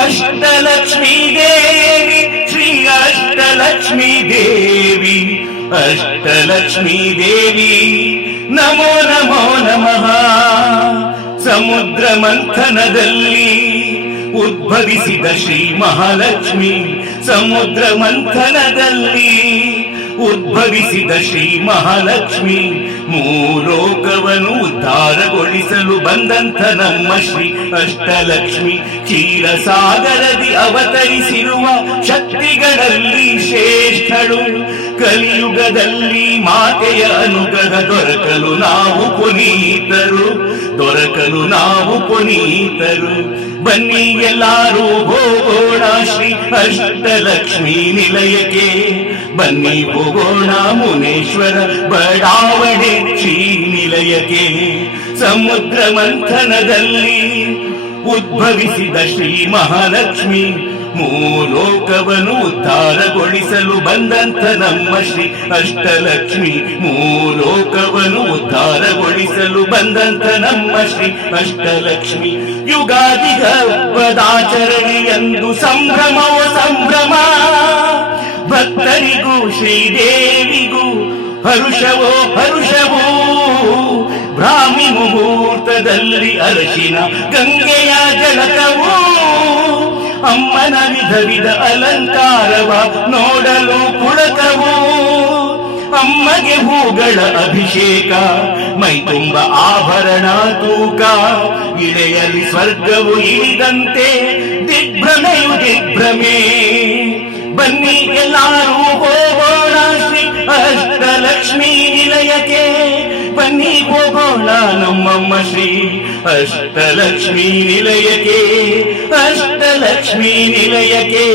ಅಷ್ಟಲಕ್ಷ್ಮೀ ದೇವಿ ಶ್ರೀ ಅಷ್ಟಲಕ್ಷ್ಮೀ ದೇವಿ ಅಷ್ಟಲಕ್ಷ್ಮೀ ದೇವಿ ನಮೋ ನಮೋ ನಮಃ. ಸಮುದ್ರ ಮಂಥನದಲ್ಲಿ ಉದ್ಭವಿಸಿದ ಶ್ರೀ ಮಹಾಲಕ್ಷ್ಮಿ, ಸಮುದ್ರ ಮಂಥನದಲ್ಲಿ ಉದ್ಭವಿಸಿದ ಶ್ರೀ ಮಹಾಲಕ್ಷ್ಮಿ, ಮೂಲೋಕವನ್ನು ಉದ್ಧಾರಗೊಳಿಸಲು ಬಂದಂಥ ನಮ್ಮ ಶ್ರೀ ಅಷ್ಟಲಕ್ಷ್ಮಿ, ಕ್ಷೀರಸಾಗರದಿ ಅವತರಿಸಿರುವ ಶಕ್ತಿಗಳಲ್ಲಿ ಶ್ರೇಷ್ಠಳು. ಕಲಿಯುಗದಲ್ಲಿ ಮಾತೆಯ ಅನುಗ್ರಹ ದೊರಕಲು ನಾವು ಪುನೀತರು, ದೊರಕಲು ನಾವು ಪುನೀತರು. ಬನ್ನಿ ಎಲ್ಲಾರು ಹೋಗೋಣ ಶ್ರೀ ಅಷ್ಟಲಕ್ಷ್ಮೀ ನಿಲಯಕ್ಕೆ, ಬನ್ನಿ ಹೋಗೋಣ ಮುನೇಶ್ವರ ಬಡಾವಣೆ ಶ್ರೀ ನಿಲಯಕ್ಕೆ. ಸಮುದ್ರ ಮಂಥನದಲ್ಲಿ ಉದ್ಭವಿಸಿದ ಶ್ರೀ ಮಹಾಲಕ್ಷ್ಮಿ, ಮೂಲೋಕವನ್ನು ಉದ್ಧಾರಗೊಳಿಸಲು ಬಂದಂಥ ನಮ್ಮ ಶ್ರೀ ಅಷ್ಟಲಕ್ಷ್ಮಿ, ಮೂಲೋಕವನ್ನು ಉದ್ಧಾರಗೊಳಿಸಲು ಬಂದಂಥ ನಮ್ಮ ಶ್ರೀ ಅಷ್ಟಲಕ್ಷ್ಮಿ. ಯುಗಾದಿ ಹಬ್ಬದಾಚರಣೆಯಂದು ಸಂಭ್ರಮವೋ ಸಂಭ್ರಮ, ಭಕ್ತರಿಗೂ ಶ್ರೀದೇವಿಗೂ ಹರುಷವೋ ಹರುಷವೋ. ಬ್ರಾಹ್ಮಿ ಮುಹೂರ್ತದಲ್ಲಿ ಅರಶಿನ ಗಂಗೆಯ ಜಳಕವೋ, ಅಮ್ಮನ ವಿಧ ವಿಧ ಅಲಂಕಾರವ ನೋಡಲು ಪುಳಕವೋ. ಅಮ್ಮಗೆ ಹೂಗಳ ಅಭಿಷೇಕ, ಮೈ ತುಂಬ ಆಭರಣ ತೂಕ, ಇಳೆಯಲ್ಲಿ ಸ್ವರ್ಗವು ಇಳಿದಂತೆ ದಿಗ್ಭ್ರಮೆಯು ದಿಗ್ಭ್ರಮೆ. ಬನ್ನಿ ಎಲ್ಲಾರು ಹೋಗೋಣ ಶ್ರೀ ಅಷ್ಟಲಕ್ಷ್ಮೀ ನಿಲಯಕ್ಕೆ, ಬನ್ನಿ ಹೋಗೋಣ ನಮ್ಮಮ್ಮ ಶ್ರೀ ಅಷ್ಟಲಕ್ಷ್ಮೀ ನಿಲಯಕ್ಕೆ, ಅಷ್ಟಲಕ್ಷ್ಮೀ ನಿಲಯಕ್ಕೆ.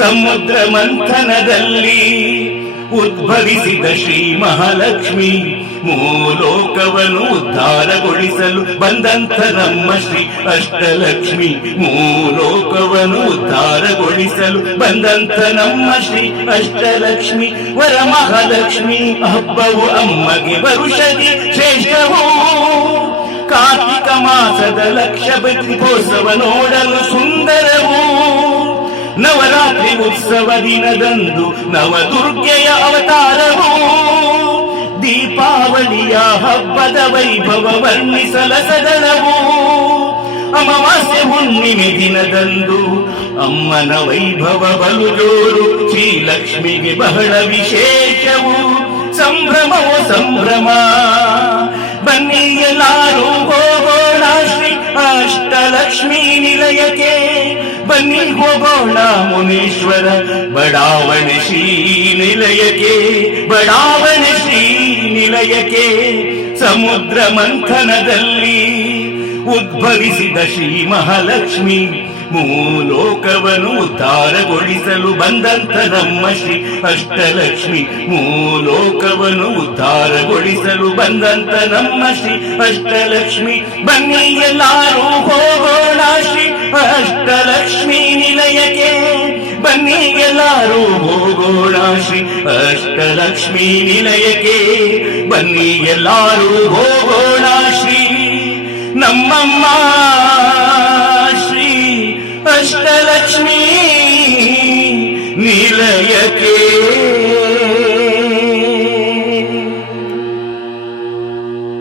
ಸಮುದ್ರ ಮಂಥನದಲ್ಲಿ ಉದ್ಭವಿಸಿದ ಶ್ರೀ ಮಹಾಲಕ್ಷ್ಮಿ, ಮೂಲೋಕವನ್ನು ಉದ್ಧಾರಗೊಳಿಸಲು ಬಂದಂಥ ನಮ್ಮ ಶ್ರೀ ಅಷ್ಟಲಕ್ಷ್ಮಿ, ಮೂಲೋಕವನ್ನು ಉದ್ಧಾರಗೊಳಿಸಲು ಬಂದಂಥ ನಮ್ಮ ಶ್ರೀ ಅಷ್ಟಲಕ್ಷ್ಮಿ. ವರಮಹಾಲಕ್ಷ್ಮಿ ಹಬ್ಬವು ಅಮ್ಮಗೆ ವರುಷದಿ ಶ್ರೇಷ್ಠವೋ, ಕಾರ್ತಿಕ ಮಾಸದ ಲಕ್ಷ ದೀಪೋತ್ಸವ ನೋಡಲು ಸುಂದರವೋ. ನವರಾತ್ರಿ ಉತ್ಸವ ದಿನದಂದು ನವದುರ್ಗೆಯ ಅವತಾರವೋ, ದೀಪಾವಳಿಯ ಹಬ್ಬದ ವೈಭವ ವರ್ಣಿಸಲ ಸದನವೋ. ಅಮಾವಾಸ್ಯೆ ಹುಣ್ಣಿಮೆ ದಿನದಂದು ಅಮ್ಮನ ವೈಭವ ಬಲು ಜೋರು, ಶ್ರೀಲಕ್ಷ್ಮಿಗೆ ಬಹಳ ವಿಶೇಷವು, ಸಂಭ್ರಮವೋ ಸಂಭ್ರಮ. ಬನ್ನಿ ಎಲ್ಲಾರು ಹೋಗೋಣ ಶ್ರೀ ಅಷ್ಟಲಕ್ಷ್ಮೀ ನಿಲಯಕ್ಕೆ, ಬನ್ನಿ ಹೋಗೋಣ ಮುನೇಶ್ವರ ಬಡಾವಣೆ ಶ್ರೀ ನಿಲಯಕ್ಕೆ, ಬಡಾವಣೆ ಶ್ರೀ ನಿಲಯಕ್ಕೆ. ಸಮುದ್ರ ಮಂಥನದಲ್ಲಿ ಉದ್ಭವಿಸಿದ ಶ್ರೀ ಮಹಾಲಕ್ಷ್ಮಿ, ಮೂಲೋಕವನ್ನು ಉದ್ಧಾರಗೊಳಿಸಲು ಬಂದಂಥ ನಮ್ಮ ಶ್ರೀ ಅಷ್ಟಲಕ್ಷ್ಮಿ, ಮೂಲೋಕವನ್ನು ಉದ್ಧಾರಗೊಳಿಸಲು ಬಂದಂಥ ನಮ್ಮ ಶ್ರೀ ಅಷ್ಟಲಕ್ಷ್ಮಿ. ಬನ್ನಿ ಎಲ್ಲಾರು ಹೋಗೋಣ ಶ್ರೀ ಅಷ್ಟಲಕ್ಷ್ಮೀ ನಿಲಯಕ್ಕೆ, ಬನ್ನಿ ಎಲ್ಲಾರು ಹೋಗೋಣ ಶ್ರೀ ಅಷ್ಟಲಕ್ಷ್ಮೀ ನಿಲಯಕ್ಕೆ, ಬನ್ನಿ ಎಲ್ಲಾರು ಹೋಗೋಣ ಶ್ರೀ ನಮ್ಮಮ್ಮ